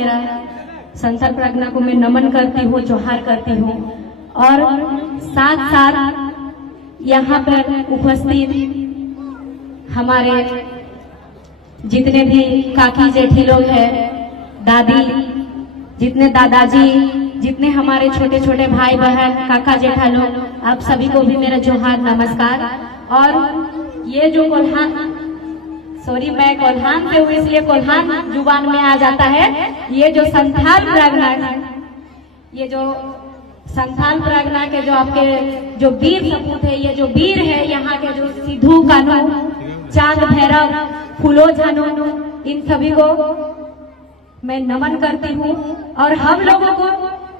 मेरा संसार प्रज्ञा को मैं नमन करती हूँ, जोहार करती हूँ। और साथ साथ यहाँ पर उपस्थित हमारे जितने भी काकी जेठी लोग हैं, दादी, जितने दादाजी, जितने हमारे छोटे छोटे भाई बहन, काका जेठा लोग, आप सभी को भी मेरा जोहार, नमस्कार। और ये जो कोल्हान, सॉरी मैं कोल्हान से हूँ इसलिए कोल्हान जुबान में आ जाता है। ये जो संथाल प्रज्ञा, ये जो संथाल प्रज्ञा के जो आपके जो वीर सपूत है, ये जो वीर है यहाँ के, जो सिद्धू कानू, चांद भैरव, फूलो झानो, इन सभी को मैं नमन करती हूँ। और हम लोगों को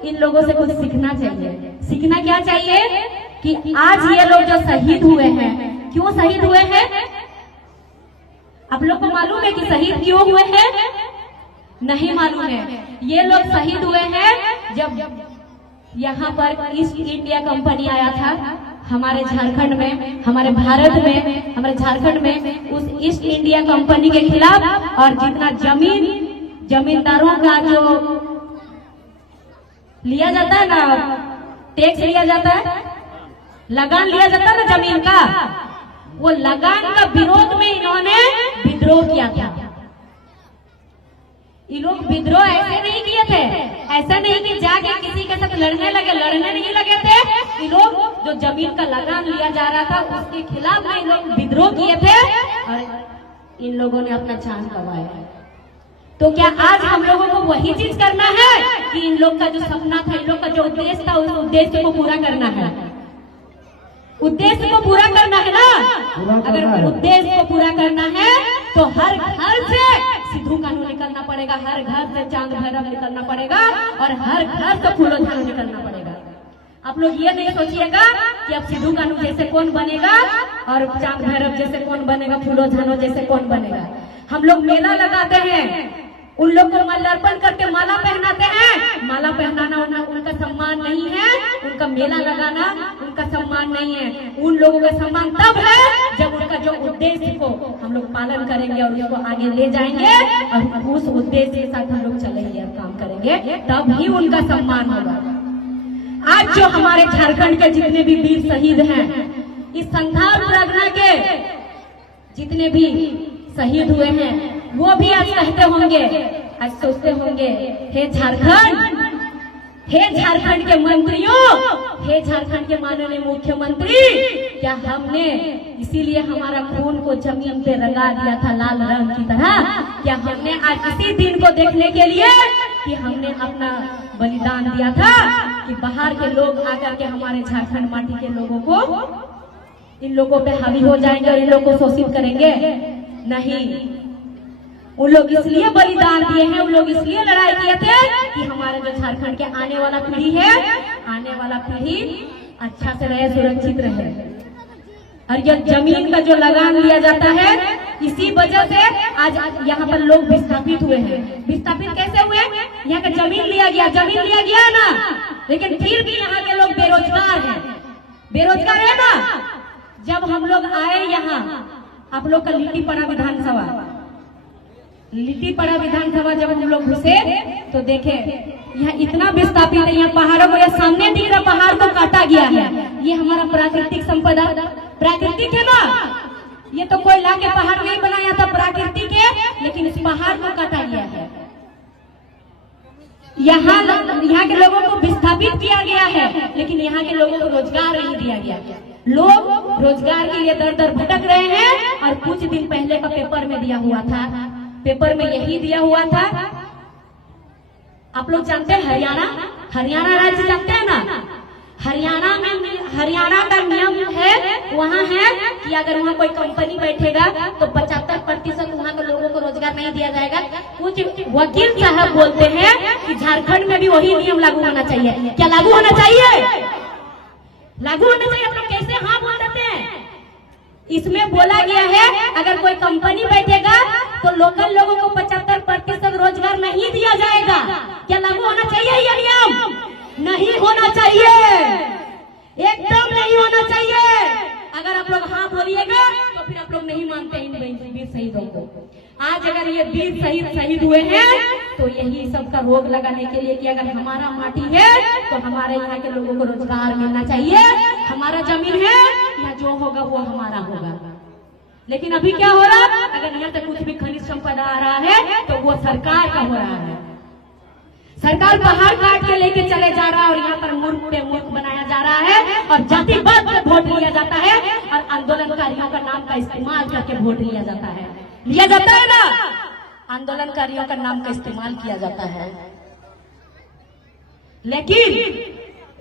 इन लोगों से कुछ सीखना चाहिए। सीखना क्या चाहिए कि आज ये लोग जो शहीद हुए हैं, क्यों शहीद हुए हैं? आप लोग को मालूम है कि शहीद क्यों हुए हैं? नहीं मालूम है। ये लोग शहीद हुए हैं जब यहाँ पर ईस्ट इंडिया कंपनी आया था हमारे झारखंड में, हमारे भारत में, हमारे झारखंड में, उस ईस्ट इंडिया कंपनी के खिलाफ। और जितना जमींदारों का जो लिया जाता है ना, टैक्स लिया जाता है, लगान लिया जाता है ना जमीन का, वो लगान का विरोध में इन्होंने विद्रोह किया था। ये लोग विद्रोह ऐसे नहीं किए थे, ऐसा नहीं कि जाके किसी के साथ लड़ने नहीं लगे थे। ये लोग जो जमीन का लगान लिया जा रहा था उसके खिलाफ में इन लोग विद्रोह किए थे और इन लोगों ने अपना जान गंवाया। तो क्या आज हम लोगों को वही चीज करना है कि इन लोग का जो सपना था, इन लोग का जो उद्देश्य था, उस उद्देश्य को पूरा करना है? उद्देश्य को पूरा करना है ना। अगर उद्देश्य को पूरा करना है तो हर घर से सिद्धू कानू निकलना पड़ेगा, हर घर से चांद भैरव निकलना पड़ेगा और हर घर से फूलो झानो निकलना पड़ेगा। आप लोग ये नहीं सोचिएगा कि अब सिद्धू कानू जैसे कौन बनेगा और चांद भैरव जैसे कौन बनेगा, फूलो झानो जैसे कौन बनेगा। हम लोग मेला लगाते हैं, उन लोग को माल्यार्पण करके माला पहनाते हैं। माला पहनाना उनका सम्मान नहीं है, उनका मेला लगाना उनका सम्मान नहीं है। उन लोगों का सम्मान तब है जब उनका जो उद्देश्य को हम लोग पालन करेंगे और उसको आगे ले जाएंगे और उस उद्देश्य के साथ हम लोग चलेंगे और काम करेंगे, तब ही उनका सम्मान होगा। आज जो हमारे झारखंड के जितने भी वीर शहीद हैं, इस संथाल प्रज्ञा के जितने भी शहीद हुए हैं, वो भी आज कहते होंगे, आज सोचते होंगे, हे झारखंड, हे झारखंड के मंत्रियों, हे झारखंड के माननीय मुख्यमंत्री, क्या हमने इसीलिए हमारा खून को जमीन पे रंगा दिया था लाल रंग की तरह? क्या हमने आज इसी दिन को देखने के लिए कि हमने अपना बलिदान दिया था कि बाहर के लोग आकर के हमारे झारखंड माटी के लोगों को, इन लोगों पे हावी हो जाएंगे और इन लोगों को शोषित करेंगे? नहीं, उन लोग इसलिए बलिदान दिए हैं, उन लोग इसलिए लड़ाई किए थे कि हमारे जो झारखंड के आने वाला पीढ़ी है, आने वाला पीढ़ी अच्छा से रहे, सुरक्षित रहे। और ये जमीन का जो लगान लिया जाता है, इसी वजह से आज यहाँ पर लोग विस्थापित हुए हैं। विस्थापित कैसे हुए? यहाँ का जमीन लिया गया ना, लेकिन फिर भी यहाँ के लोग बेरोजगार हैं। बेरोजगार है ना। जब हम लोग आए यहाँ, आप लोग का लिट्टीपड़ा विधानसभा जब हम लोग घुसे तो देखे यहाँ इतना विस्थापित है। यहाँ पहाड़ों को, यहाँ सामने दिख रहा पहाड़ को काटा गया है। ये हमारा प्राकृतिक संपदा, प्राकृतिक है ना। ये तो कोई लाके पहाड़ नहीं बनाया था, प्राकृतिक है, लेकिन इस पहाड़ को काटा गया है। यहाँ के लोगों को विस्थापित किया गया है, लेकिन यहाँ के लोगों को रोजगार नहीं दिया गया। लोग रोजगार के लिए दर दर भटक रहे हैं। और कुछ दिन पहले का पेपर में दिया हुआ था, पेपर में यही दिया हुआ था। आप लोग जानते हैं हरियाणा राज्य जानते हैं ना। हरियाणा का नियम है, वहाँ है कि अगर वहाँ कोई कंपनी बैठेगा तो 75% वहाँ के लोगों को रोजगार नहीं दिया जाएगा। कुछ वकील साहब बोलते हैं कि झारखंड में भी वही नियम लागू होना चाहिए। क्या लागू होना चाहिए? लागू होना चाहिए। आप लोग कैसे हाँ बोल देते हैं? इसमें बोला गया है अगर कोई कंपनी बैठेगा तो लोकल लोगों को 75% रोजगार नहीं दिया जाएगा। क्या लागू होना चाहिए ये नियम? नहीं होना चाहिए, एकदम नहीं होना चाहिए। अगर आप लोग हाँ बोलिएगा तो फिर आप लोग नहीं मानते इन वीर शहीदों को। आज अगर ये वीर शहीद हुए हैं तो यही सबका रोग लगाने के लिए कि अगर हमारा माटी है तो हमारे यहाँ के लोगों को रोजगार मिलना चाहिए, हमारा जमीन है या जो होगा वो हमारा होगा। लेकिन अभी क्या हो रहा है, अगर यहाँ से कुछ भी खनिज संपदा आ रहा है तो वो सरकार का हो रहा है। सरकार पहाड़ काट के लेके चले जा रहा है और यहाँ पर मूर्ख पे मूर्ख बनाया जा रहा है और जातिवाद पे वोट लिया जाता है और आंदोलनकारियों का नाम का इस्तेमाल करके वोट लिया जाता है ना, आंदोलनकारियों का नाम का इस्तेमाल किया जाता है। लेकिन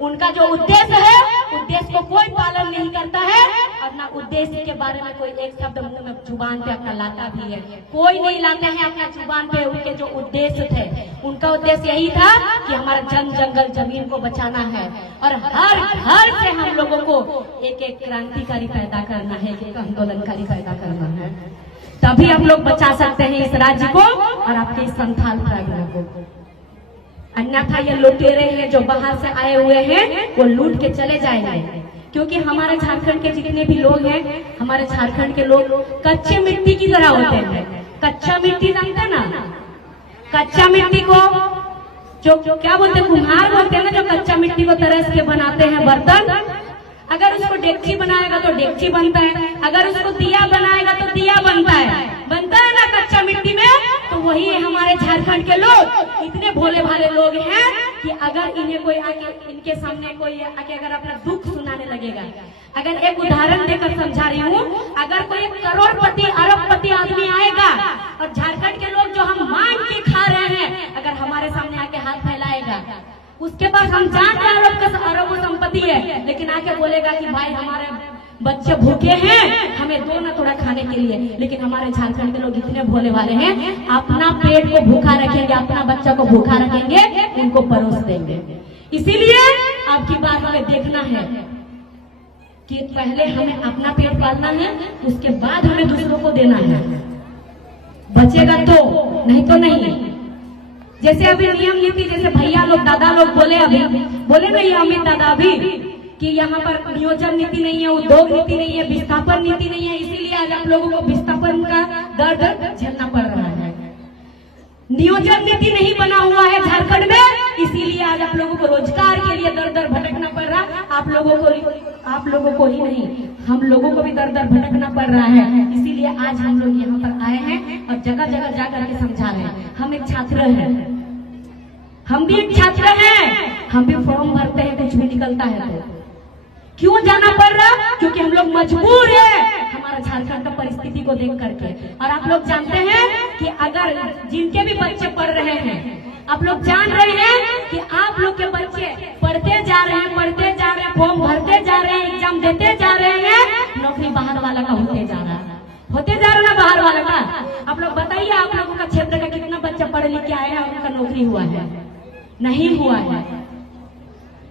उनका जो उद्देश्य है, उद्देश्य को कोई पालन नहीं करता है और ना उद्देश्य के बारे में कोई एक शब्द मुंह में जुबान पे अपना लाता भी है। कोई नहीं लाते हैं अपना जुबान पे उनके जो उद्देश्य थे। उनका उद्देश्य यही था कि हमारा जंगल जमीन को बचाना है और हर घर से हम लोगों को एक एक क्रांतिकारी पैदा करना है, एक आंदोलनकारी पैदा करना है। तभी हम लोग बचा सकते हैं इस राज्य को और आपके इस संथाल प्राइडों को। अन्यथा ये लुटेरे हैं जो बाहर से आए हुए हैं वो लूट के चले जाएंगे। क्योंकि हमारे झारखंड के जितने भी लोग हैं, हमारे झारखंड के लोग कच्चे मिट्टी की तरह होते हैं। कच्चा मिट्टी जानते ना, कच्चा मिट्टी को जो क्या बोलते हैं, कुम्हार बोलते हैं ना, जो कच्चा मिट्टी को तरस के बनाते हैं बर्तन। अगर उसको डेगची बनाएगा तो डेगची बनता है, अगर उसको दिया बनाएगा तो दिया बनता है ना कच्चा मिट्टी में। तो वही है हमारे झारखंड के लोग, इतने भोले भाले लोग हैं कि अगर इन्हें कोई आके, इनके सामने कोई आके अगर अपना दुख सुनाने लगेगा। अगर एक उदाहरण देकर समझा रही हूँ, अगर कोई करोड़पति अरबपति आदमी आएगा और झारखंड के लोग जो हम मांग के खा रहे हैं, अगर हमारे सामने आके हाथ फैलाएगा, उसके पास हम जानते हैं अरबों संपत्ति है, लेकिन आके बोलेगा कि भाई हमारे बच्चे भूखे हैं, हमें दो ना थोड़ा खाने के लिए। लेकिन हमारे झारखंड के लोग इतने भोले वाले हैं, अपना पेट को भूखा रखेंगे, अपना बच्चा को भूखा रखेंगे, उनको परोस देंगे। इसीलिए आपकी बात हमें देखना है कि पहले हमें अपना पेट पालना है, उसके बाद हमें दूसरों को देना है। बचेगा तो, नहीं तो नहीं। जैसे अभी नियम नीति, जैसे भैया लोग दादा लोग बोले नहीं अमित दादा अभी कि यहाँ पर नियोजन नीति नहीं है, उद्योग नीति नहीं है, विस्थापन नीति नहीं है, इसीलिए आज आप लोगों को विस्थापन का दर्द झेलना पड़ रहा है। नियोजन नीति नहीं बना हुआ है झारखंड में, इसीलिए आज आप लोगों को रोजगार के लिए दर दर भटकना पड़ रहा है। आप लोगों को ही नहीं, हम लोगों को भी दर दर भटकना पड़ रहा है। इसीलिए आज हम लोग यहाँ पर आए हैं और जगह जगह जा करके समझा रहे हैं। हम एक छात्र हैं, हम भी एक छात्र हैं, हम भी फॉर्म भरते हैं, कुछ भी निकलता है तो क्यों जाना पड़ रहा? क्योंकि हम लोग मजबूर है हमारा झारखंड का परिस्थिति को देख करके। और आप लोग जानते हैं कि अगर जिनके भी बच्चे पढ़ रहे हैं, आप लोग जान रहे हैं कि आप लोग के बच्चे पढ़ते जा रहे हैं, फॉर्म भरते जा रहे हैं, एग्जाम देते जा रहे हैं, नौकरी बाहर वाला का होते जा रहा ना बाहर वाला का। आप लोग बताइए, आप लोगों का क्षेत्र का कितना बच्चा पढ़ लिख के आया है और उनका नौकरी हुआ है? नहीं हुआ है।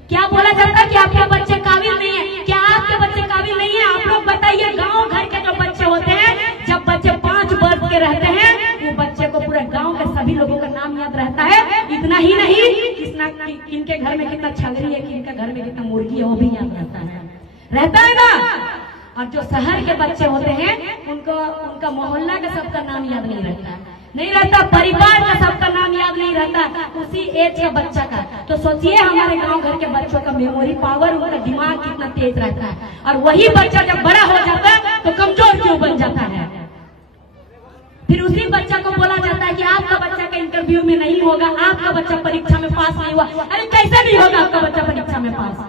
क्या बोला जाता है कि आपके बच्चे काबिल नहीं है? क्या आपके बच्चे काबिल नहीं है? आप लोग बताइए। गांव घर के जो बच्चे होते हैं, जब बच्चे 5 वर्ष के रहते हैं, वो बच्चे को पूरे गांव के सभी लोगों का नाम याद रहता है। इतना ही नहीं, किनके घर में कितना छगरी है, किनके घर में कितना मुर्गी है, वो भी याद रहता है ना। और जो शहर के बच्चे होते हैं, उनका मोहल्ला का सबका नाम याद नहीं रहता, परिवार का सबका नाम याद नहीं रहता, उसी एज का बच्चा का। तो सोचिए हमारे गांव घर के बच्चों का मेमोरी पावर, उनका दिमाग कितना तेज रहता है। और वही बच्चा जब बड़ा हो जाता है तो कमजोर क्यों बन जाता है? फिर उसी बच्चा को बोला जाता है कि आपका बच्चा का इंटरव्यू में नहीं होगा, आपका बच्चा परीक्षा में पास नहीं हुआ। अरे कैसे नहीं होगा आपका बच्चा परीक्षा में पास?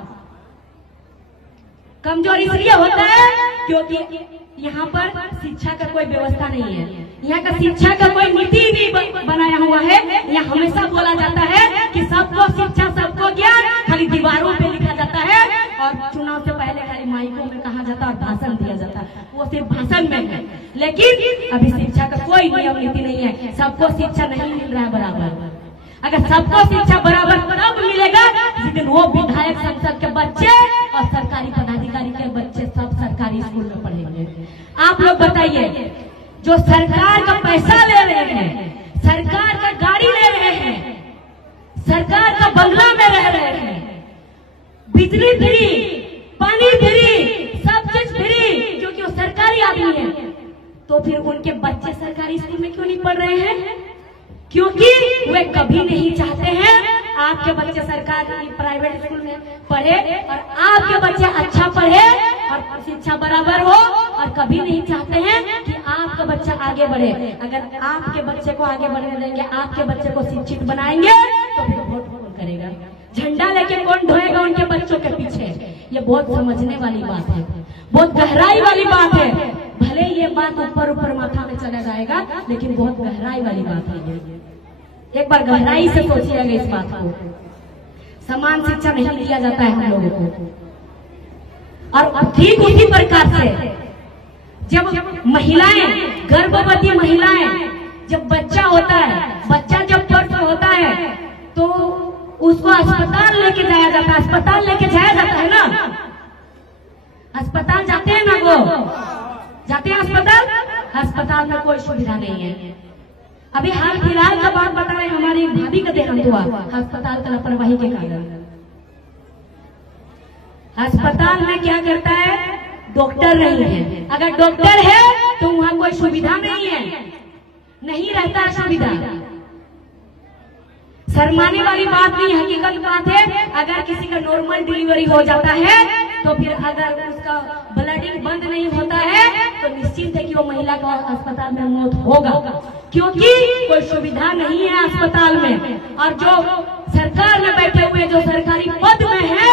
कमजोर इसलिए होता है क्योंकि यहाँ पर शिक्षा का कोई व्यवस्था नहीं है, यहाँ का शिक्षा का कोई नीति नहीं बनाया हुआ है। यहाँ हमेशा बोला जाता है कि सबको शिक्षा, सबको ज्ञान, खाली दीवारों पे लिखा जाता है और चुनाव से पहले खाली माइकों में कहा जाता है और भाषण दिया जाता है, वो सिर्फ भाषण में है। लेकिन अभी शिक्षा का कोई नियम नीति नहीं है, सबको शिक्षा नहीं मिल रहा है बराबर। अगर सबको शिक्षा बराबर तब मिलेगा जिस दिन वो विधायक, संसद के बच्चे और सरकारी पदाधिकारी के बच्चे सब सरकारी स्कूल में पढ़ेंगे। आप लोग बताइए, जो सरकार का पैसा ले रहे हैं, सरकार का गाड़ी ले रहे हैं, सरकार का बंगला में रह रहे हैं, बिजली फ्री, पानी फ्री, सब चीज फ्री, क्योंकि वो सरकारी आदमी है, तो फिर उनके बच्चे सरकारी स्कूल में क्यों नहीं पढ़ रहे हैं? क्योंकि वे कभी नहीं चाहते हैं आपके बच्चे सरकारी प्राइवेट स्कूल में पढ़े और आपके बच्चे अच्छा पढ़े और शिक्षा बराबर हो, और कभी नहीं चाहते हैं कि आपका बच्चा आगे बढ़े। अगर आपके बच्चे को आगे बढ़ने देंगे, आपके बच्चे को शिक्षित बनाएंगे, तो फिर वोट कौन करेगा? झंडा लेके कौन ढोएगा उनके बच्चों के पीछे? ये बहुत समझने वाली बात है, बहुत गहराई वाली बात है। भले ये बात ऊपर ऊपर माथा में चला जाएगा, लेकिन बहुत गहराई वाली बात है। एक बार गहराई से सोचिएगा इस बात को। समान शिक्षा नहीं दिया जाता है हम लोगों को। और ठीक उसी प्रकार से जब महिलाएं, गर्भवती महिलाएं, जब बच्चा होता है, बच्चा जब प्रसव होता है, तो उसको अस्पताल लेके जाया जाता है। अस्पताल लेके जाया जाता है ना, अस्पताल जाते हैं ना, वो जाते हैं अस्पताल। अस्पताल में कोई सुविधा नहीं है। अभी हाल फिलहाल का बात बता रहे, हमारी भाभी का देहांत हुआ अस्पताल का लापरवाही के कारण। अस्पताल में क्या करता है? डॉक्टर नहीं है। अगर डॉक्टर है तो वहां कोई सुविधा नहीं है, नहीं रहता सुविधा। शर्माने वाली बात नहीं, हकीकत बात है। अगर किसी का नॉर्मल डिलीवरी हो जाता है तो फिर अगर उसका ब्लडिंग बंद नहीं होता है तो निश्चित है कि वो महिला का अस्पताल में मौत होगा, क्योंकि कोई सुविधा नहीं है अस्पताल में। और जो सरकार में बैठे हुए, जो सरकारी पद में है,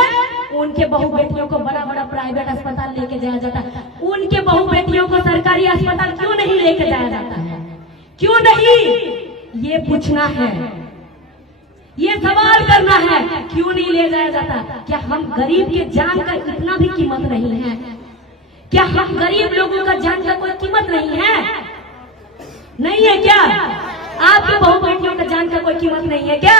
उनके बहू बेटियों को बड़ा बड़ा प्राइवेट अस्पताल लेके जाया जाता है। उनके बहू बेटियों को सरकारी अस्पताल क्यों नहीं लेके जाया जाता है? क्यों नहीं? ये पूछना है, ये सवाल करना है, क्यों नहीं ले जाया जाता? क्या हम गरीब के जान का इतना भी कीमत नहीं है? क्या हम गरीब लोगों का जान का कोई कीमत नहीं है? नहीं है क्या? आपके बहू बेटियों का जान का कोई कीमत नहीं है क्या?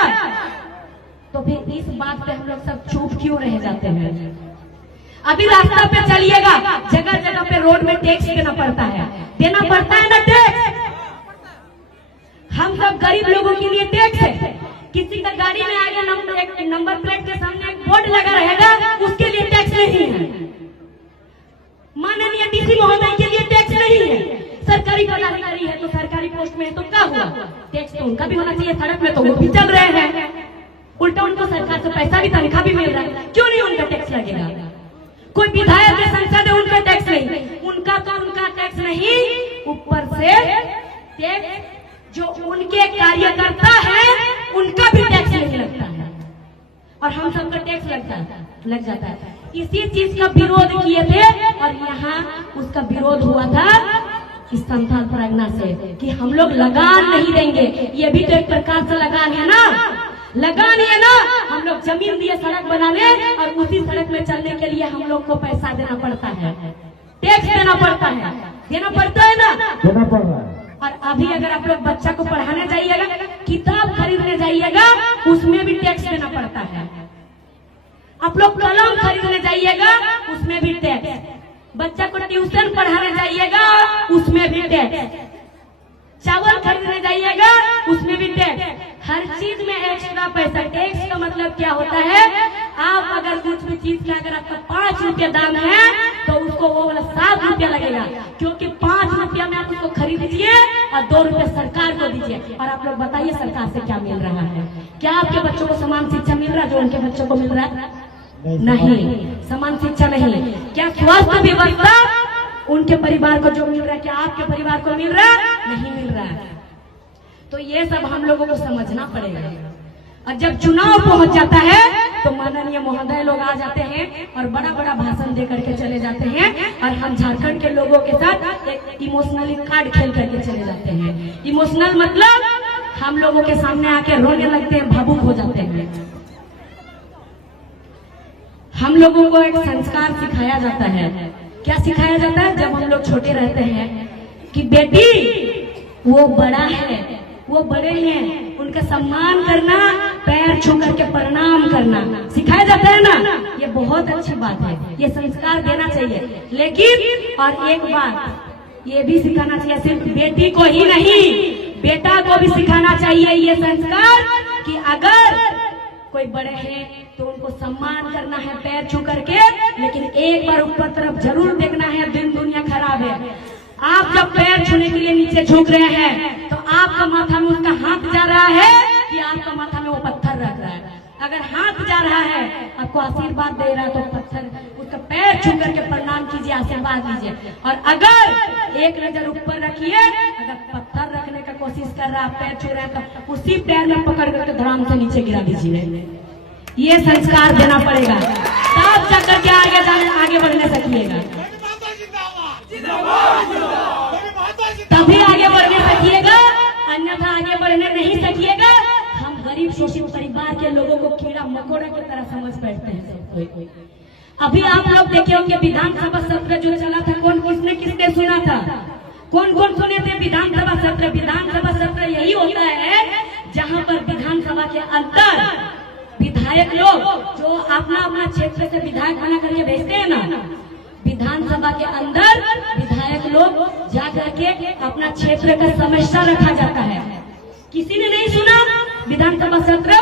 तो फिर इस बात पे हम लोग सब चुप क्यों रह जाते हैं? अभी रास्ता पे चलिएगा, जगह जगह पे रोड में टैक्स देना पड़ता है ना टैक्स। हम सब गरीब लोगों के लिए टैक्स है। किसी का गाड़ी में आगे नंबर प्लेट के सामने एक बोर्ड लगा रहेगा, उसके लिए टैक्स नहीं है। माननीय डीसी महोदय के लिए टैक्स नहीं है। सरकारी पदाधिकारी है तो सरकारी पोस्ट में है तो क्या हुआ? टैक्स तो उनका भी होना चाहिए। सड़क में तो वो भी चल रहे हैं, उल्टा उनको सरकार से पैसा भी, तनख्वाह भी मिल रहा है, क्यों नहीं उनका टैक्स लगेगा? कोई विधायक है, सांसद है, उनका टैक्स नहीं, उनका टैक्स नहीं, ऊपर से टैक्स जो उनके कार्यकर्ता है उनका भी टैक्स नहीं लगता है, और हम सबका टैक्स लग जाता है। इसी चीज का विरोध किए थे, और यहाँ उसका विरोध हुआ था इस संथाल परगना से कि हम लोग लगान नहीं देंगे। ये भी तो एक प्रकार से लगान है ना, लगान है ना। हम लोग जमीन दिए सड़क बनाने, और उसी सड़क में चलने के लिए हम लोग को पैसा देना पड़ता है, टैक्स देना पड़ता है, देना पड़ता है ना, देना पड़ रहा है। और अभी अगर आप लोग बच्चा को पढ़ाने जाइएगा, किताब खरीदने जाइएगा, उसमें भी टैक्स देना पड़ता है। आप लोग कलम खरीदने जाइएगा, उसमें भी टैक्स। बच्चा को ट्यूशन पढ़ाने जाइएगा, उसमें भी टैक्स। चावल खरीदने जाइएगा, उसमें भी टैक्स। हर चीज में एक्स्ट्रा पैसा। टैक्स का मतलब क्या होता है? आप अगर कुछ भी चीज का अगर आपका 5 रुपया दाम है तो उसको वो वाला 7 रुपया लगेगा, क्योंकि 5 रुपया में आप उसको खरीद लीजिए और 2 रुपया सरकार को दीजिए। और आप लोग बताइए सरकार से क्या मिल रहा है? क्या आपके बच्चों को समान शिक्षा मिल रहा है जो उनके बच्चों को मिल रहा है? नहीं, समान शिक्षा नहीं। क्या स्वास्थ्य व्यवस्था उनके परिवार को जो मिल रहा है, क्या आपके परिवार को मिल रहा है? नहीं मिल रहा है। तो ये सब हम लोगों को समझना पड़ेगा। और जब चुनाव पहुंच जाता है तो माननीय महोदय लोग आ जाते हैं और बड़ा बड़ा भाषण दे करके चले जाते हैं, और हम झारखंड के लोगों के साथ एक इमोशनली कार्ड खेल करके चले जाते हैं। इमोशनल मतलब हम लोगों के सामने आके रोने लगते हैं, भावुक हो जाते हैं। हम लोगों को एक संस्कार सिखाया जाता है। क्या सिखाया जाता है? जब हम लोग छोटे रहते हैं कि बेटी वो बड़ा है, वो बड़े हैं, उनका सम्मान करना, पैर छू करके प्रणाम करना सिखाया जाता है ना। ये बहुत अच्छी बात है, ये संस्कार देना चाहिए। लेकिन और एक बात ये भी सिखाना चाहिए, सिर्फ बेटी को ही नहीं, बेटा को भी सिखाना चाहिए ये संस्कार कि अगर कोई बड़े हैं तो उनको सम्मान करना है पैर छू करके, लेकिन एक बार ऊपर तरफ जरूर देखना है। दिन दुनिया खराब है, आप जब पैर छूने के लिए नीचे झुक रहे हैं तो आपका माथा में उसका हाथ जा रहा है कि आपका माथा में वो पत्थर रख रहा है? अगर हाथ जा रहा है, आपको आशीर्वाद दे रहा है, तो पत्थर उसका पैर छू करके प्रणाम कीजिए, आशीर्वाद लीजिए। और अगर एक नजर ऊपर रखिए, अगर पत्थर रखने का कोशिश कर रहा है, पैर छू रहा है, तो उसी पैर में पकड़ करके धड़ाम से नीचे गिरा दीजिए। ये संस्कार देना पड़ेगा, तब जाकर के आगे बढ़ने सकिएगा, तभी आगे बढ़ने सकिएगा, अन्यथा आगे बढ़ने नहीं सकिएगा। हम गरीब शोषित परिवार के लोगों को कीड़ा मकोड़ा की तरह समझ बैठते हैं सब कोई। अभी आप लोग देखे होंगे विधानसभा सत्र जो चला था, कौन किसने सुना था? कौन सुने थे विधानसभा सत्र? विधानसभा सत्र यही होता है जहाँ पर विधानसभा के अंदर विधायक लोग जो अपना अपना क्षेत्र से विधायक बना करके भेजते हैं ना, विधानसभा के अंदर विधायक लोग जा करके अपना क्षेत्र का समस्या रखा जाता है। किसी ने नहीं सुना विधानसभा सत्र?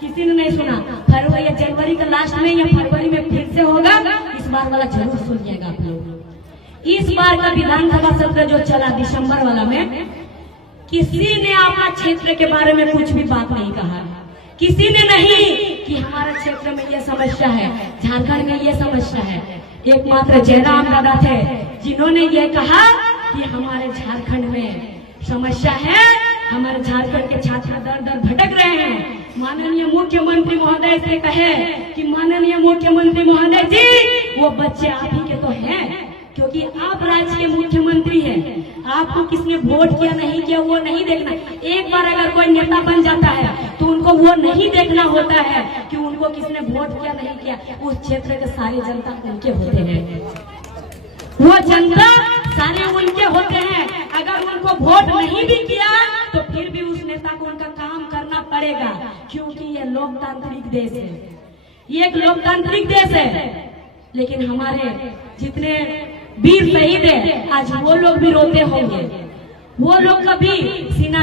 किसी ने नहीं सुना। फरवरी या जनवरी का लास्ट में या फरवरी में फिर से होगा, इस बार वाला जरूर सुनिएगा आप लोग। इस बार का विधानसभा सत्र जो चला दिसंबर वाला में, किसी ने अपना क्षेत्र के बारे में कुछ भी बात नहीं कहा। किसी ने नहीं कि हमारे क्षेत्र में ये समस्या है, झारखंड में ये समस्या है। एकमात्र जयराम दादा थे जिन्होंने ये कहा कि हमारे झारखंड में समस्या है, हमारे झारखंड के छात्र दर दर भटक रहे हैं। माननीय मुख्यमंत्री महोदय से कहे कि माननीय मुख्यमंत्री महोदय जी, वो बच्चे आप ही के तो हैं, क्योंकि आप राज्य के मुख्यमंत्री हैं। आपको किसने वोट किया नहीं किया वो नहीं देखना। एक बार अगर कोई नेता बन जाता है तो उनको वो नहीं देखना होता है कि उनको किसने वोट किया नहीं किया। उस क्षेत्र के सारी जनता उनके होते हैं, वो जनता सारे उनके होते हैं। अगर उनको वोट नहीं भी किया तो फिर भी उस नेता को उनका काम करना पड़ेगा, क्योंकि ये लोकतांत्रिक देश है, ये एक लोकतांत्रिक देश है। लेकिन हमारे जितने वीर शहीद है, आज वो लोग भी रोते होंगे, वो लोग कभी सीना,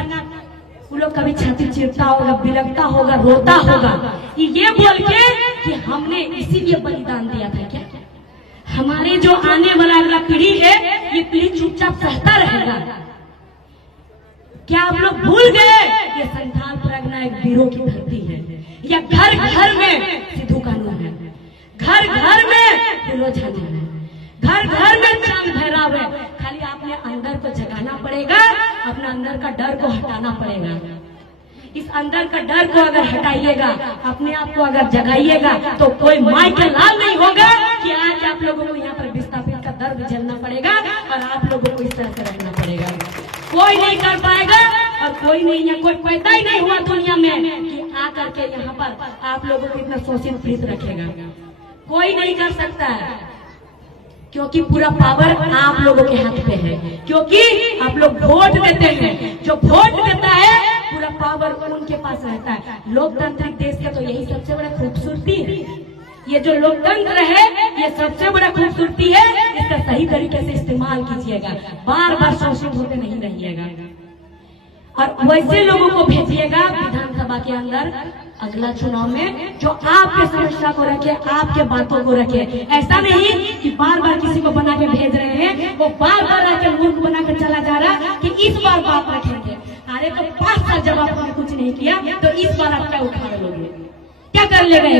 वो लोग कभी छाती चिरता होगा, बिलकता होगा, रोता होगा, ये बोल के कि हमने इसीलिए बलिदान दिया था। क्या हमारे जो आने वाला अगला पीढ़ी है, ये पीढ़ी चुपचाप सहता रहेगा? क्या आप लोग भूल गए ये संथाल परगना एक वीरों की धरती है? या घर घर में सिद्धू कानून है, घर घर में फिरोज खान है, घर घर में चांद भैरव है। खाली आपने अंदर को जगाना पड़ेगा, अपना अंदर का डर को हटाना पड़ेगा। इस अंदर का डर को अगर हटाइएगा, अपने आप को अगर जगाइएगा, तो कोई माई का लाल नहीं होगा कि आज आप लोगों को यहाँ पर विस्थापित का दर्द झेलना पड़ेगा और आप लोगों को इस तरह से रहना पड़ेगा। कोई नहीं कर पाएगा और कोई नहीं, या कोई पैदा ही नहीं हुआ दुनिया में कि आकर के यहाँ पर आप लोगों को इतना शोषित पीड़ित रखेगा। कोई नहीं कर सकता है, क्योंकि पूरा पावर आप लोगों के हाथ पे है, क्योंकि आप लोग वोट देते हैं। जो वोट देता है पूरा पावर उनके पास रहता है। लोकतांत्रिक देश का तो यही सबसे बड़ा खूबसूरती है। ये जो लोकतंत्र है ये सबसे बड़ा खूबसूरती है। इसका सही तरीके से इस्तेमाल कीजिएगा, बार बार शोषित होते नहीं रहिएगा और वैसे लोगों को भेजिएगा विधानसभा के अंदर अगला चुनाव में जो आपके समस्या को रखे, आपके बातों को रखे। ऐसा नहीं कि बार बार किसी को बना के भेज रहे हैं, वो बार बार आके मूर्ख बना के चला जा रहा कि इस बार बात रखेंगे। अरे तो 5 साल जब आपने कुछ नहीं किया तो इस बार आप क्या उठा लोगे, क्या कर लेगा?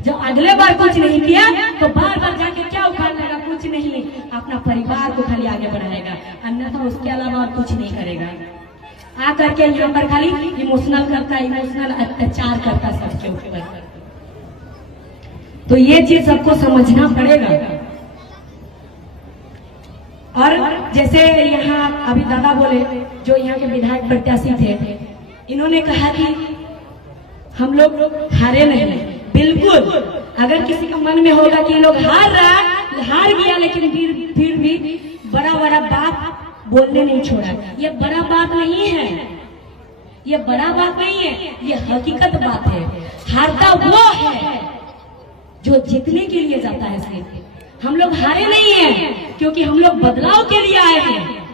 जब अगले बार कुछ नहीं किया तो बार बार जाके क्या उखाड़ लेगा? कुछ नहीं, अपना परिवार को खाली आगे बढ़ाएगा, अन्यथा उसके अलावा और कुछ नहीं करेगा। आकर के यहाँ पर खाली इमोशनल करता, इमोशनल अत्याचार करता सबके ऊपर। तो ये चीज सबको समझना पड़ेगा। और जैसे यहाँ अभी दादा बोले, जो यहाँ के विधायक प्रत्याशी थे, इन्होंने कहा कि हम लोग हारे नहीं। बिल्कुल, अगर किसी का मन में होगा कि ये लोग हार गया, लेकिन फिर भी बड़ा बड़ा बात बोलने नहीं छोड़ा। ये बड़ा बात नहीं है, ये बड़ा बात नहीं है, ये हकीकत बात है। हारता वो है जो जीतने के लिए जाता है। सिर्फ हम लोग हारे नहीं हैं, क्योंकि हम लोग बदलाव के लिए आए हैं।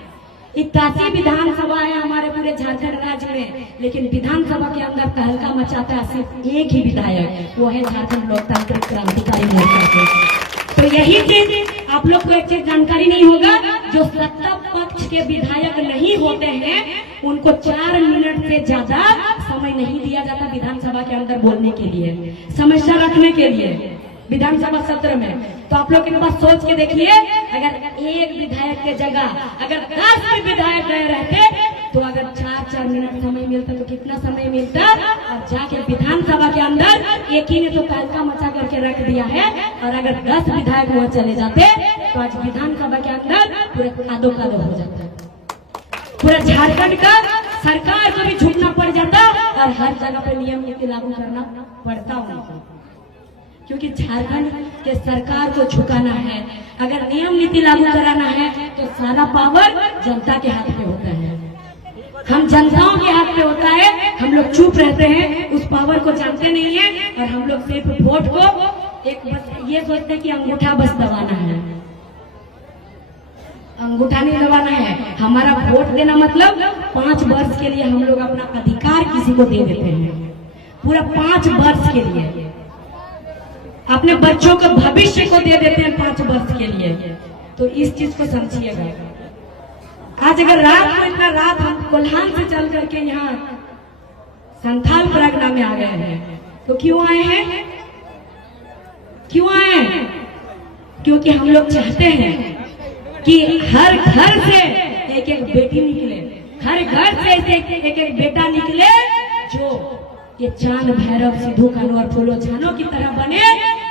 81 विधानसभा है हमारे पूरे झारखंड राज्य में, लेकिन विधानसभा के अंदर तहलका मचाता है सिर्फ एक ही विधायक, वो है झारखंड लोकतांत्रिक क्रांतिकारी मोर्चा के। तो यही चीज आप लोग को एक चीज जानकारी नहीं होगा, जो सत्ता पक्ष के विधायक नहीं होते हैं उनको 4 मिनट से ज्यादा समय नहीं दिया जाता विधानसभा के अंदर बोलने के लिए, समस्या रखने के लिए विधानसभा सत्र में। तो आप लोग एक बात सोच के देखिए, अगर एक विधायक के जगह अगर 10 विधायक गए रहते तो अगर 4-4 मिनट समय मिलता तो कितना समय मिलता। और जाके विधानसभा के अंदर एक ही ने तो तहलका मचा करके रख दिया है, और अगर 10 विधायक वहाँ चले जाते तो आज विधानसभा के अंदर पूरा कादो कादो हो जाता, पूरा झारखंड का सरकार को भी झुकना पड़ जाता और हर जगह पे नियम नीति लागू करना पड़ता उनको, क्योंकि झारखंड के सरकार को झुकाना है। अगर नियम नीति लागू कराना है तो सारा पावर जनता के हाथ में होता है, हम जनताओं के हाथ में होता है। हम लोग चुप रहते हैं, उस पावर को जानते नहीं है, और हम लोग सिर्फ वोट को एक बस ये सोचते हैं कि अंगूठा बस दबाना है, अंगूठा नहीं दबाना है। हमारा वोट देना मतलब 5 वर्ष के लिए हम लोग अपना अधिकार किसी को दे देते हैं, पूरा 5 वर्ष के लिए अपने बच्चों के भविष्य को दे देते हैं 5 वर्ष के लिए। तो इस चीज को समझिएगा। आज अगर रात को इतना रात हम कोल्हान से चल करके यहाँ संथाल परगना में आ गए हैं तो क्यों आए हैं, क्यों आए हैं? क्योंकि हम लोग चाहते हैं कि हर घर से एक एक बेटी निकले, हर घर से एक एक बेटा निकले जो ये चांद भैरव सिद्धू कानू और फूलो छानो की तरह बने,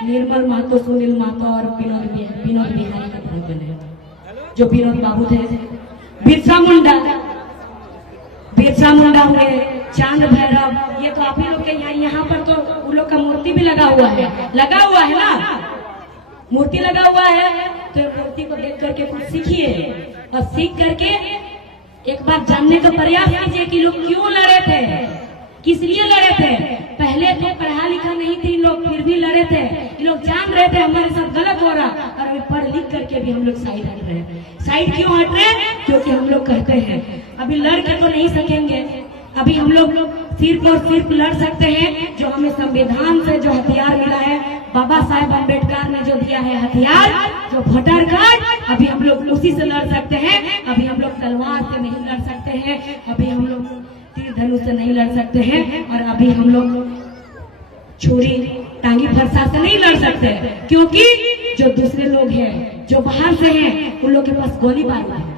निर्मल महतो, सुनील महतो और विनोद बिहारी की तरह बने। जो विनोद बाबू थे, बिरसा मुंडा हुए, चांद भैरव, ये तो आप ही लोग के यहाँ पर तो उन लोग का मूर्ति भी लगा हुआ है ना, मूर्ति लगा हुआ है। तो मूर्ति को देख करके कुछ सीखिए, और सीख करके एक बार जानने का प्रयास कीजिए कि लोग क्यों लड़े थे, किस लिए लड़े थे। पहले तो पढ़ा लिखा नहीं थे इन लोग, फिर भी लड़े थे। ये लोग जान रहे थे हमारे साथ गलत हो रहा, और अभी पढ़ लिख करके भी हम लोग साइड हट रहे हैं। साइड क्यों हट रहे हैं? क्योंकि हम लोग कहते हैं अभी लड़ के तो नहीं सकेंगे, अभी हम लोग सिर्फ और सिर्फ लड़ सकते हैं जो हमें संविधान से जो हथियार मिला है, बाबा साहेब अम्बेडकर ने जो दिया है हथियार, जो वोटर कार्ड, अभी हम लोग उसी से लड़ सकते हैं। अभी हम लोग तलवार से नहीं लड़ सकते हैं, अभी हम लोग तीर धनुष से नहीं लड़ सकते हैं, और अभी हम लोग छुरी टांगी फरसा से नहीं लड़ सकते, क्योंकि जो दूसरे लोग हैं जो बाहर से हैं उन लोग के पास गोली बारूद है।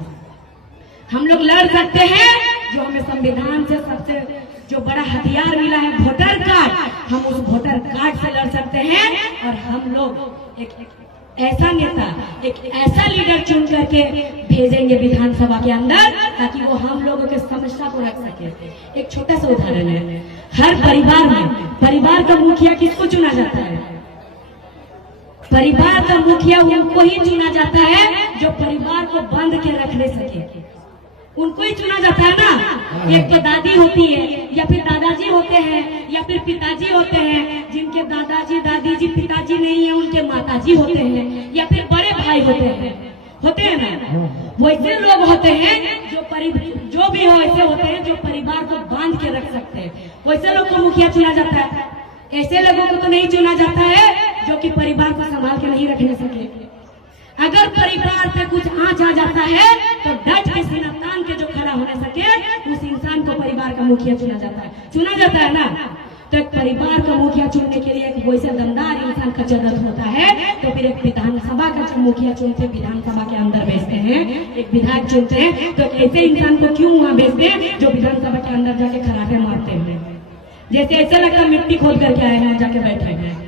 हम लोग लड़ सकते हैं जो हमें संविधान से सबसे जो बड़ा हथियार मिला है वोटर कार्ड, हम उस वोटर कार्ड से लड़ सकते हैं। और हम लोग एक ऐसा नेता, एक ऐसा लीडर चुन करके भेजेंगे विधानसभा के अंदर, ताकि वो हम लोगों के समस्या को रख सके। एक छोटा सा उदाहरण है, हर परिवार में परिवार का मुखिया किसको चुना जाता है? परिवार का मुखिया उनको ही चुना जाता है जो परिवार को बांध के रख ले सके, उनको ही चुना जाता है ना। एक तो दादी होती है, या फिर दादाजी होते हैं, या फिर पिताजी होते हैं। जिनके दादाजी दादी जी पिताजी नहीं है उनके माताजी होते हैं, या फिर बड़े भाई होते हैं ना। वैसे लोग होते हैं जो भी हो ऐसे होते हैं जो परिवार को बांध के रख सकते हैं, वैसे लोग को मुखिया चुना जाता है। ऐसे लोगों को तो नहीं चुना जाता है जो कि परिवार को संभाल के नहीं रखने सके। अगर परिवार पे कुछ आंच आ जाता है तो डट के सीना तान के जो खड़ा होने सके, उस इंसान को परिवार का मुखिया चुना जाता है ना। तो एक परिवार का मुखिया चुनने के लिए एक वैसे दमदार इंसान का जरूरत होता है। तो फिर एक विधानसभा का जो मुखिया चुनते, विधानसभा के अंदर भेजते हैं, एक विधायक चुनते हैं, तो ऐसे इंसान को क्यों वहाँ भेजते हैं जो विधानसभा के अंदर जाके खराटे मारते हैं? जैसे ऐसा लगता मिट्टी खोद करके आए हैं, जाके बैठे हैं।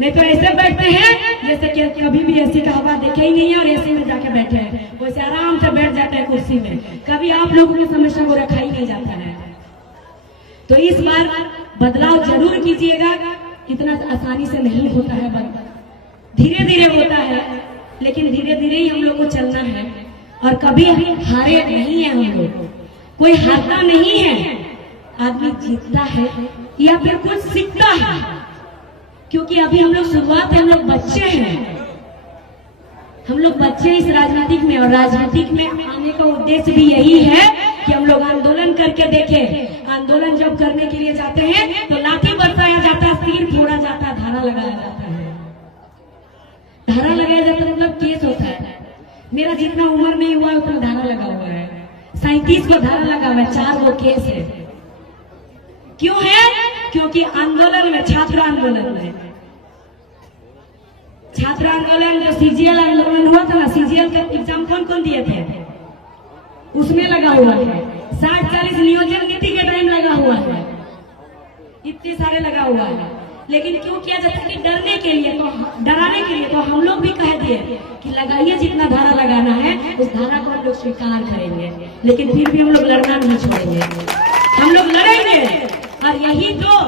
नहीं तो ऐसे बैठते हैं जैसे कि कभी भी एसी का हवा देखे ही नहीं है और एसी में जाके बैठे हैं, वैसे आराम से बैठ जाते हैं कुर्सी में। कभी आप लोगों की समस्या को रखा ही नहीं जाता है। तो इस बार बदलाव जरूर कीजिएगा, इतना आसानी से नहीं होता है, धीरे धीरे होता है, लेकिन धीरे धीरे ही हम लोग को चलना है। और कभी हारे नहीं है हम लोग, कोई हारता नहीं है, आदमी जीतता है या फिर कुछ सीखता है। क्योंकि अभी हम लोग शुरुआत है, हम लोग बच्चे हैं, हम लोग बच्चे इस राजनीतिक में। और राजनीतिक में आने का उद्देश्य भी यही है कि हम लोग आंदोलन करके देखें। आंदोलन जब करने के लिए जाते हैं तो लाठी बरसाया जाता है, तीर फोड़ा जाता है, धारा लगाया जाता है। धारा जितना उम्र नहीं हुआ है उतना धारा लगा हुआ है। 37 को धारा लगा हुआ है, 4 वो केस है। क्यों है? क्योंकि आंदोलन में, छात्र आंदोलन जो सीजीएल आंदोलन हुआ था ना, सीजीएल का एग्जाम कौन कौन दिए थे, उसमें लगा हुआ है। 60-40 नियोजन नीति के टाइम लगा हुआ है, इतने सारे लगा हुआ है। लेकिन क्यों किया जाता है कि डराने के लिए, तो हम लोग भी कह दिए कि लगाइए, जितना धारा लगाना है उस धारा को हम लोग स्वीकार करेंगे। लेकिन फिर भी हम लोग लड़ना नहीं छोड़ेंगे, हम लोग लड़ेंगे। और यही तो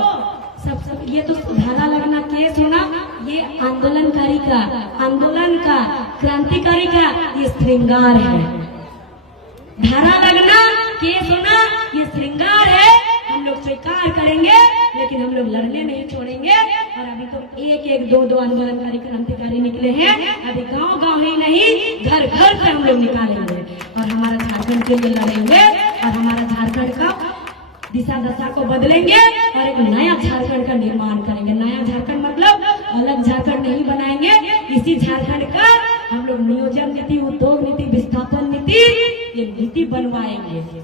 सब ये तो धारा लगना, केस होना, ये आंदोलन का, क्रांतिकारी का ये श्रृंगार है। धारा लगना, केस होना, ये श्रृंगार है। हम लोग स्वीकार करेंगे, लेकिन हम लोग लड़ने नहीं छोड़ेंगे। और अभी तो एक दो आंदोलनकारी, क्रांतिकारी निकले हैं। अभी गांव ही नहीं, घर से हम लोग निकालेंगे और हमारा झारखंड के लिए लड़ेंगे और हमारा झारखंड का दिशा दशा को बदलेंगे और एक नया झारखंड का निर्माण करेंगे। नया झारखंड मतलब अलग झारखंड नहीं बनाएंगे, इसी झारखंड का हम लोग नियोजन नीति, उद्योग नीति, विस्थापन नीति, ये नीति बनवाएंगे।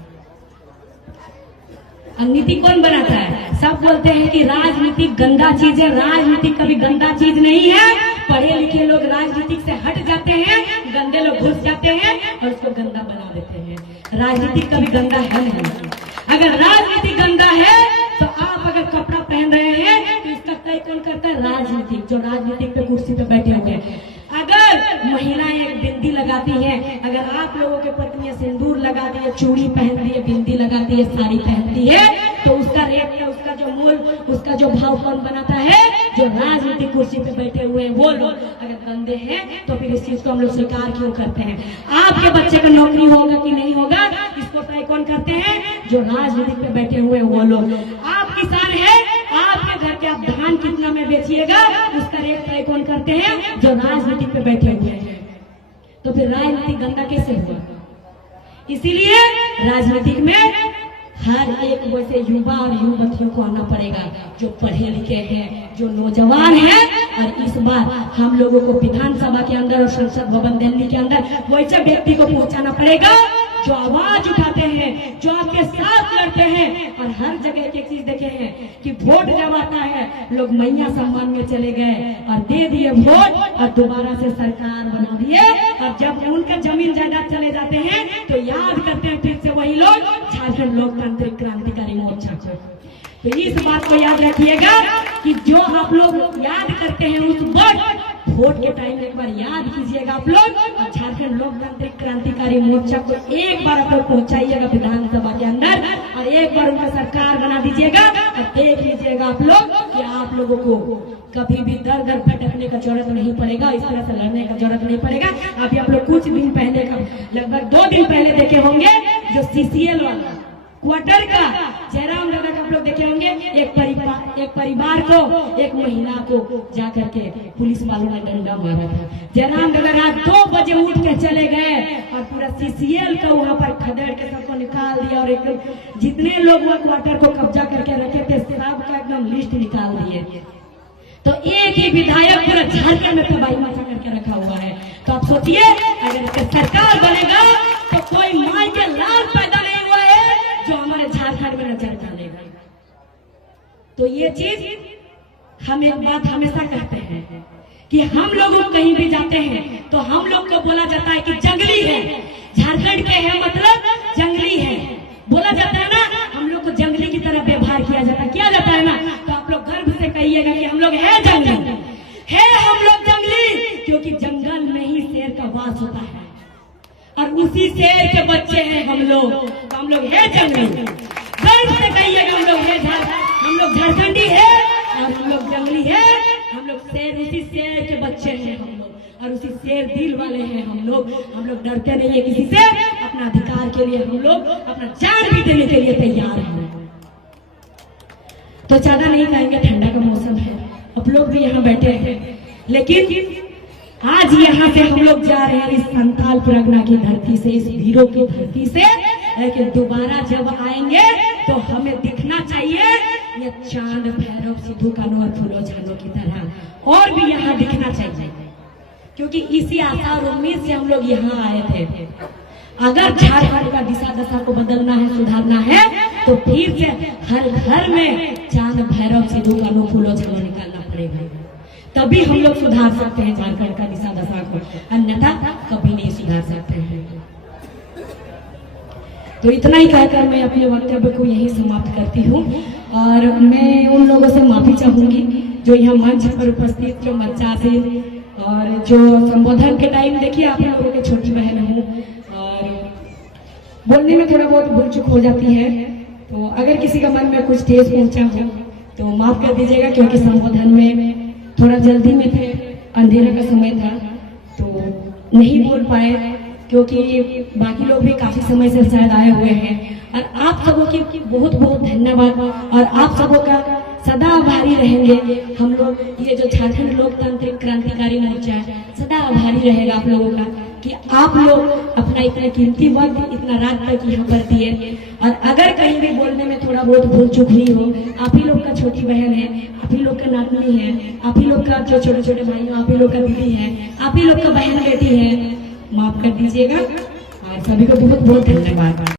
नीति कौन बनाता है? सब बोलते हैं कि राजनीति गंदा चीज है। राजनीति कभी गंदा चीज नहीं है। पढ़े लिखे लोग राजनीति से हट जाते हैं, गंदे लोग घुस जाते हैं और उसको गंदा बना देते हैं। राजनीति कभी गंदा है नहीं। अगर राजनीति गंदा है तो आप अगर कपड़ा पहन रहे हैं तो इसका तय कौन करता है? राजनीतिक, जो राजनीतिक पे कुर्सी पे बैठे हुए हैं। अगर महिलाएं एक बिंदी लगाती है, अगर आप लोगों के पत्नियां सिंदूर लगाती है, चूड़ी पहनती है, बिंदी लगाती है, साड़ी पहनती है, तो उसका रेट है, उसका जो मूल, उसका जो भाव कौन बनाता है? जो राजनीतिक कुर्सी पे बैठे हुए हैं वो लोग। अगर गंदे हैं तो फिर इस चीज को हम लोग स्वीकार क्यों करते हैं? आपके बच्चे का नौकरी होगा कि नहीं होगा, इसको तय कौन करते हैं? जो राजनीतिक पे बैठे हुए हैं वो लोग। आप किसान है, आपके घर के आप धान कितना में बेचिएगा, उसका रेट तय कौन करते हैं? जो राजनीतिक पे बैठे हुए हैं। तो फिर राजनीति गंदा कैसे हुआ? इसीलिए राजनीतिक में हर एक वैसे युवा और युवतियों को आना पड़ेगा जो पढ़े लिखे हैं, जो नौजवान हैं। और इस बार हम लोगों को विधानसभा के अंदर और संसद भवन दिल्ली के अंदर वैसे व्यक्ति को पहुंचाना पड़ेगा जो आवाज उठाते हैं, जो आपके साथ लड़ते हैं। और हर जगह एक चीज देखे हैं कि वोट जब आता है लोग मैया सम्मान में चले गए और दे दिए वोट और दोबारा से सरकार बना दिए। और जब उनका जमीन जायदाद चले जाते हैं तो याद करते हैं फिर से वही लोग झारखंड लोकतांत्रिक क्रांतिकारी मोर्चा को। तो इस बात को याद रखिएगा कि जो आप लोग याद करते हैं उस वक्त वोट के टाइम एक बार याद कीजिएगा आप लोग, और झारखंड लोकतांत्रिक क्रांतिकारी मोर्चा को एक बार आप लोग पहुंचाइएगा विधानसभा के अंदर और एक बार उनका सरकार बना दीजिएगा। और देख लीजिएगा आप लोग कि आप लोगों को कभी भी दर दर भटकने का जरूरत नहीं पड़ेगा, इस तरह से लड़ने का जरूरत नहीं पड़ेगा। अभी आप लोग कुछ दिन पहले का, लगभग 2 दिन पहले देखे होंगे जो सीसीएल वाला क्वार्टर का जयराम नगर का आप लोग देखे होंगे। एक परिवार को, एक महिला को जाकर के पुलिस वालों ने डंडा मारा था। जयराम नगर रात 2 बजे उठ के चले गए और पूरा सीसीएल को वहां पर खदेड़ के सबको निकाल दिया और एकदम जितने लोग वहां क्वार्टर को कब्जा करके रखे थे सब का एकदम लिस्ट निकाल दिए। तो एक ही विधायक पूरा झारखंड में तबाही मचा करके रखा हुआ है। तो आप सोचिए अगर इसका सरकार बनेगा तो कोई माई के लाल पैदा नहीं हुआ है जो हमारे झारखंड में नजर डालेगा। तो ये चीज हम एक बात हमेशा कहते हैं कि हम लोग कहीं भी जाते हैं तो हम लोग को बोला जाता है कि जंगली है, झारखंड के है मतलब जंगली है, बोला जाता है ना। हम लोग को जंगली की तरह व्यवहार किया जाता है ना। तो आप लोग गर्व से कहिएगा कि हम लोग है जंगली, है हम लोग जंगली, क्योंकि जंगल में ही शेर का वास होता है और उसी शेर के बच्चे हैं हम लोग। तो हम लोग है जंगली, गर्व से कहिएगा हम लोग है, हम लोग झारखंडी है और हम लोग जंगली है। हम लोग शेर, उसी शेर के बच्चे हैं हम लोग और उसी शेर दिल वाले हैं हम लोग डरते नहीं है किसी से। अपना अधिकार के लिए हम लोग अपना जान भी देने के लिए तैयार हैं। तो ज्यादा नहीं कहेंगे, ठंडा का मौसम है, आप लोग भी यहाँ बैठे हैं, लेकिन आज यहाँ से हम लोग जा रहे हैं इस संताल परगना की धरती से, इस वीरों की धरती से। लेकिन दोबारा जब आएंगे तो हमें दिखना चाहिए ये चांद, भैरव, सिद्धू, कान्हू और फूलो झानो की तरह, और भी यहाँ दिखना चाहिए। क्योंकि इसी आशा और उम्मीद से हम लोग यहाँ आए थे। अगर झारखंड का दिशा दशा को बदलना है, सुधारना है, तो फिर से हर घर में चांद भैरव सिद्धू कानू फूलो झलो निकालना पड़ेगा, तभी हम लोग सुधार सकते हैं झारखंड का दिशा दशा को, अन्यथा कभी नहीं सुधार सकते हैं। तो इतना ही कहकर मैं अपने वक्तव्य को यही समाप्त करती हूँ और मैं उन लोगों से माफी चाहूंगी जो यहाँ मंच पर उपस्थित, जो मंचा से और जो संबोधन के टाइम देखिए आप लोगों की छोटी बहन हूँ और बोलने में थोड़ा बहुत भूल चूक हो जाती है, तो अगर किसी का मन में कुछ ठेस पहुंचा हो तो माफ कर दीजिएगा, क्योंकि संबोधन में थोड़ा जल्दी में थे, अंधेरे का समय था तो नहीं बोल पाए, क्योंकि बाकी लोग भी काफी समय से शायद आए हुए हैं। और आप सबों की बहुत बहुत धन्यवाद और आप सबों का सदा आभारी रहेंगे हम लोग। ये जो झारखंड लोकतांत्रिक क्रांतिकारी मोर्चा है सदा आभारी रहेगा आप लोगों का कि आप लोग अपना इतना कीमती वक्त इतना रात तक यहाँ पर दिए। और अगर कहीं भी बोलने में थोड़ा बहुत भूल चूक हुई हो, आप ही लोग का छोटी बहन है, आप ही लोग का नातनी है, आप ही लोग का जो छोटे छोटे भाई आप ही लोग का दीदी है, आप ही लोग का बहन बेटी है, माफ कर दीजिएगा और सभी को बहुत बहुत धन्यवाद।